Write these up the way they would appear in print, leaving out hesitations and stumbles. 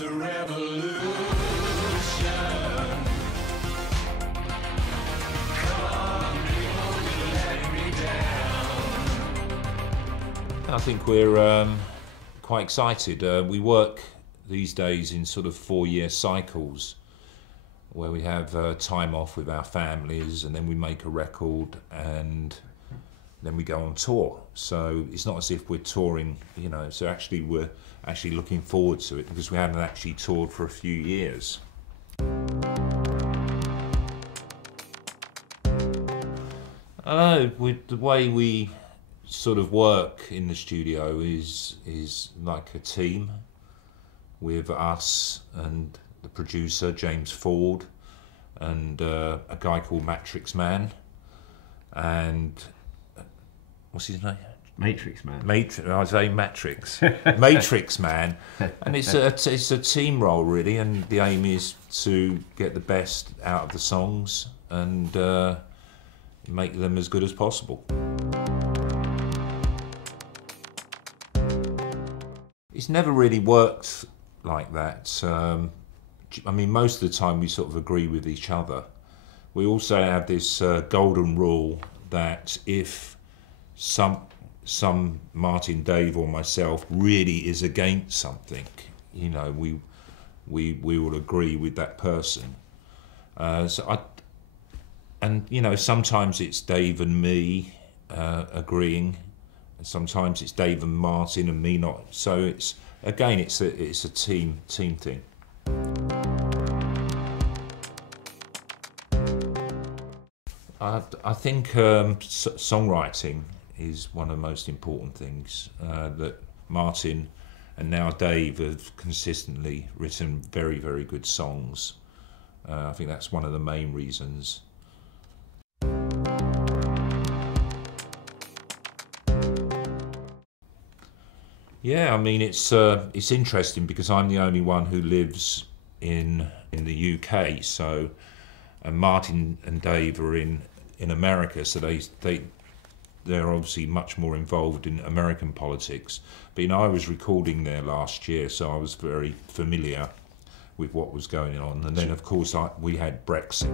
a revolution. Come on, people, you're letting me down. I think we're quite excited. We work these days in sort of 4-year cycles where we have time off with our families, and then we make a record, and then we go on tour. So it's not as if we're touring, you know, so actually we're actually looking forward to it because we haven't actually toured for a few years. I don't know, with the way we sort of work in the studio is like a team with us and the producer James Ford and a guy called Matrix Man and what's his name? Matrix Man. I say Matrix. Matrix Man, and it's a team role really, and the aim is to get the best out of the songs and make them as good as possible. It's never really worked like that. I mean, most of the time we sort of agree with each other. We also have this golden rule that if some Martin, Dave or myself really is against something, you know, we will agree with that person. And you know, sometimes it's Dave and me agreeing, and sometimes it's Dave and Martin and me not. So it's again, it's a team thing. I think songwriting is one of the most important things that Martin and now Dave have consistently written very, very good songs. I think that's one of the main reasons. Yeah, I mean it's interesting because I'm the only one who lives in the UK, so and Martin and Dave are in America, so they're obviously much more involved in American politics. But you know, I was recording there last year, so I was very familiar with what was going on. And then, of course, we had Brexit.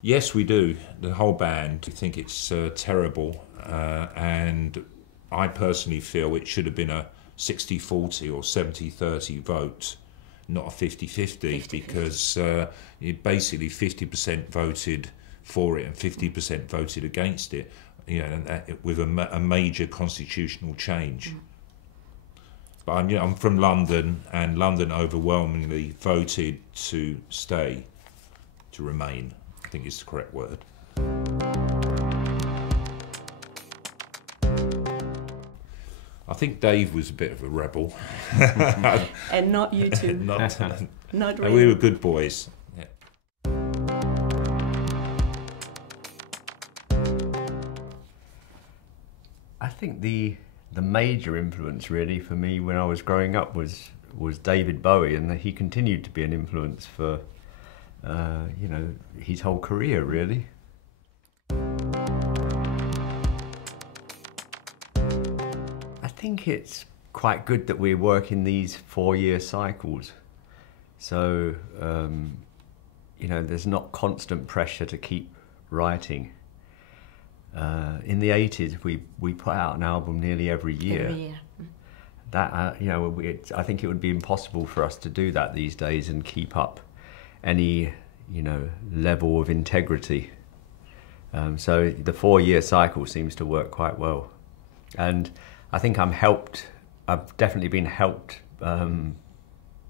Yes, we do. The whole band. We think it's terrible, and I personally feel it should have been a 60-40 or 70-30 vote, not a 50-50, because basically 50% voted for it and 50% voted against it, you know, and with a major constitutional change. Mm. But I'm from London, and London overwhelmingly voted to stay, to remain, I think is the correct word. I think Dave was a bit of a rebel. And not you two. Not really. We were good boys. Yeah. I think the major influence really for me when I was growing up was David Bowie, and he continued to be an influence for you know, his whole career really. I think it's quite good that we work in these 4-year cycles. So, you know, there's not constant pressure to keep writing. In the 80s, we put out an album nearly every year. Every year. That, you know, I think it would be impossible for us to do that these days and keep up any, you know, level of integrity. So the 4-year cycle seems to work quite well. And I think I've definitely been helped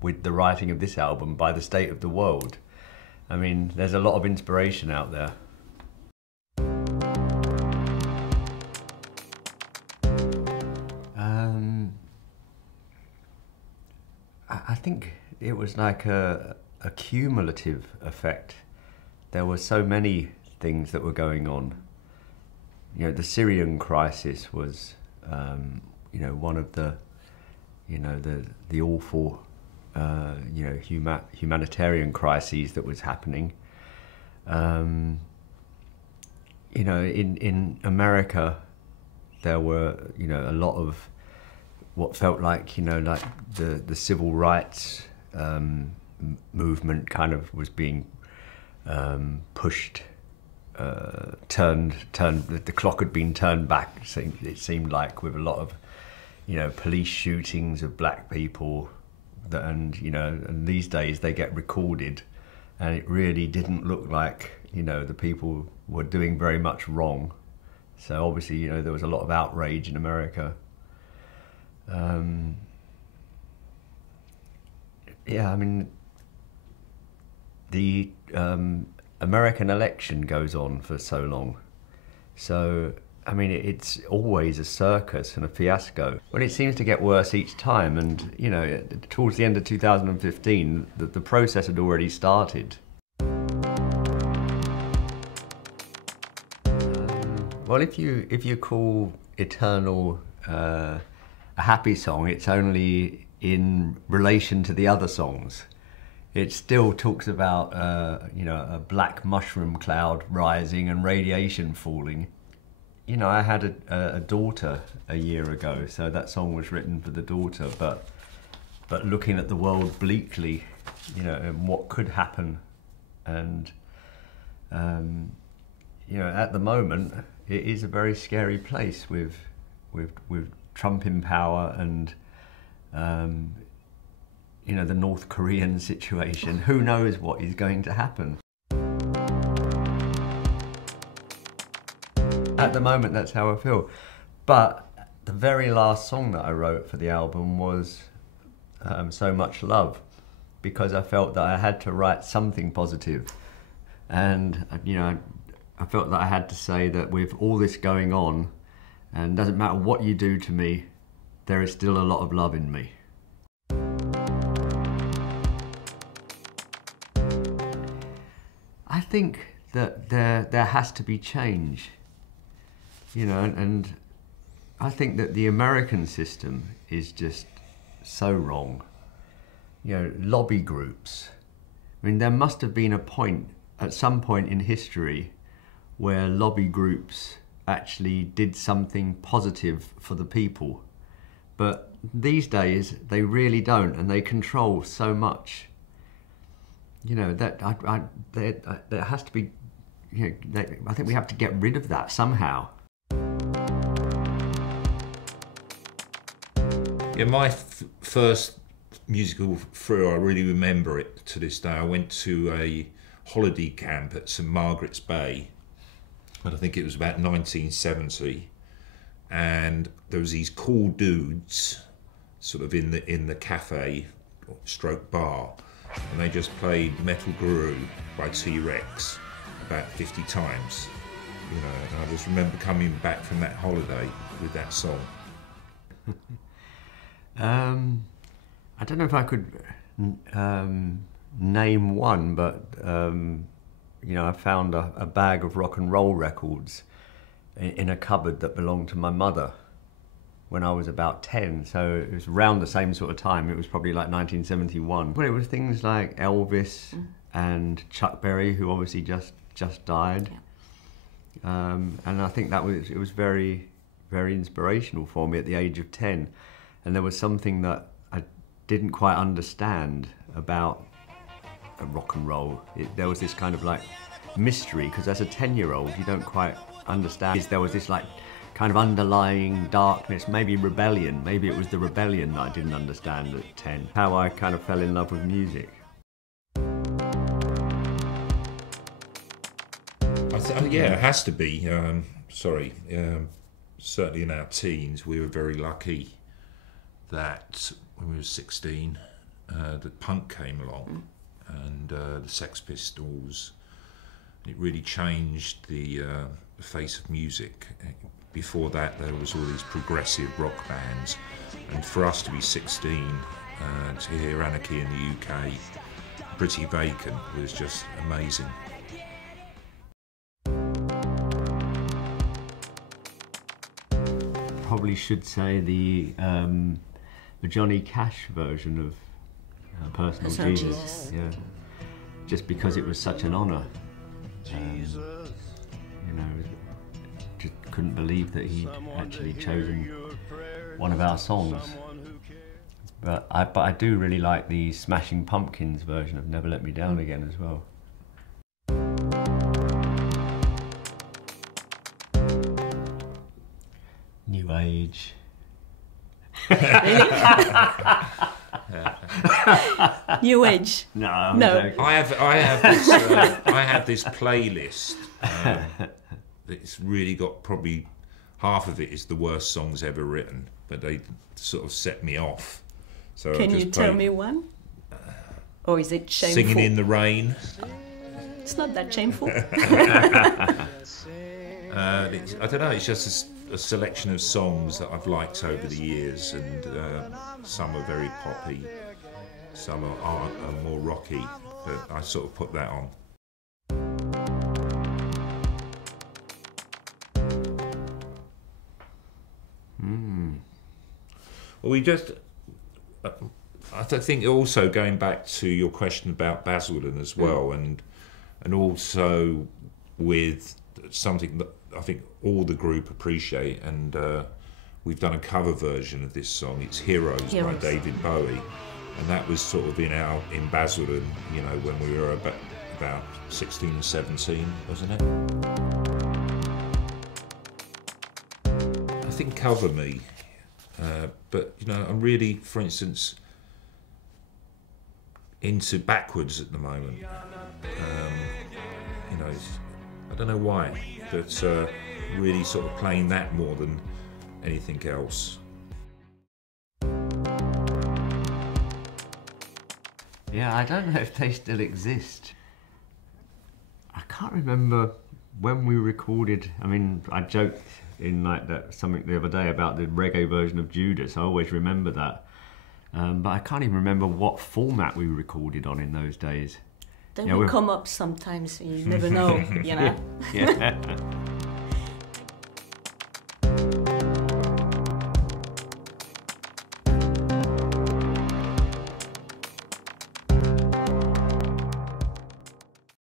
with the writing of this album by the state of the world. I mean, there's a lot of inspiration out there. I think it was like a cumulative effect. There were so many things that were going on. You know, the Syrian crisis was, you know, one of the, you know, the awful, you know, humanitarian crises that was happening. You know, in America, there were, you know, a lot of what felt like, you know, like the civil rights movement kind of was being pushed, turned. The clock had been turned back. It seemed like, with a lot of, you know, police shootings of black people, and you know, and these days they get recorded, and it really didn't look like, you know, the people were doing very much wrong. So obviously, you know, there was a lot of outrage in America. Yeah, I mean, the American election goes on for so long. So, I mean, it's always a circus and a fiasco. But it seems to get worse each time. And, you know, towards the end of 2015, the process had already started. Well, if you call Eternal a happy song, it's only in relation to the other songs. It still talks about, you know, a black mushroom cloud rising and radiation falling. You know, I had a daughter a year ago, so that song was written for the daughter, but looking at the world bleakly, you know, and what could happen. And, you know, at the moment, it is a very scary place with Trump in power and, you know, the North Korean situation. Who knows what is going to happen? At the moment, that's how I feel. But the very last song that I wrote for the album was So Much Love, because I felt that I had to write something positive. And, you know, I felt that I had to say that with all this going on, and doesn't matter what you do to me, there is still a lot of love in me. I think that there has to be change, you know, and I think that the American system is just so wrong. You know, lobby groups. I mean, there must have been a point, at some point in history, where lobby groups actually did something positive for the people. But these days, they really don't, and they control so much. You know, that there has to be, you know, I think we have to get rid of that somehow. Yeah, my first musical thrill, I really remember it to this day. I went to a holiday camp at St Margaret's Bay, and I think it was about 1970, and there was these cool dudes sort of in the cafe stroke bar, and they just played Metal Guru by T-Rex about 50 times, you know, and I just remember coming back from that holiday with that song. I don't know if I could name one, but you know, I found a bag of rock and roll records in a cupboard that belonged to my mother when I was about 10, so it was around the same sort of time. It was probably like 1971. But it was things like Elvis and Chuck Berry, who obviously just died. Yeah. And I think it was very, very inspirational for me at the age of 10. And there was something that I didn't quite understand about rock and roll. There was this kind of like mystery, because as a 10-year-old you don't quite understand. There was this like kind of underlying darkness, maybe rebellion. Maybe it was the rebellion that I didn't understand at 10. How I kind of fell in love with music. Yeah, it has to be. Certainly in our teens, we were very lucky that when we were 16, that punk came along, and the Sex Pistols. It really changed the face of music. Before that, there was all these progressive rock bands, and for us to be 16, to hear Anarchy in the UK, Pretty Vacant, was just amazing. Probably should say the Johnny Cash version of Personal Jesus. Yeah, just because it was such an honour. You know, just couldn't believe that he'd actually chosen one of our songs. But I do really like the Smashing Pumpkins version of Never Let Me Down Again as well. New Age. New Age. No, I'm No. joking. I have this playlist that's really got probably half of it is the worst songs ever written, but they sort of set me off. So Can I you just tell play me one? Or is it shameful? Singing in the Rain. It's not that shameful. I don't know, it's just a selection of songs that I've liked over the years, and some are very poppy, some are more rocky, but I sort of put that on. Well, we just... I think also going back to your question about Basildon as well, and also with something that I think all the group appreciate, and we've done a cover version of this song. It's Heroes by David Bowie, and that was sort of in Basildon, you know, when we were about 16 or 17, wasn't it? I think Cover Me, but you know, I'm really, for instance, into Backwards at the moment. You know, I don't know why, but really sort of playing that more than anything else. Yeah, I don't know if they still exist. I can't remember when we recorded. I mean, I joked in like that something the other day about the reggae version of Judas. I always remember that. But I can't even remember what format we recorded on in those days. They will come up sometimes, you never know, you know. Yeah.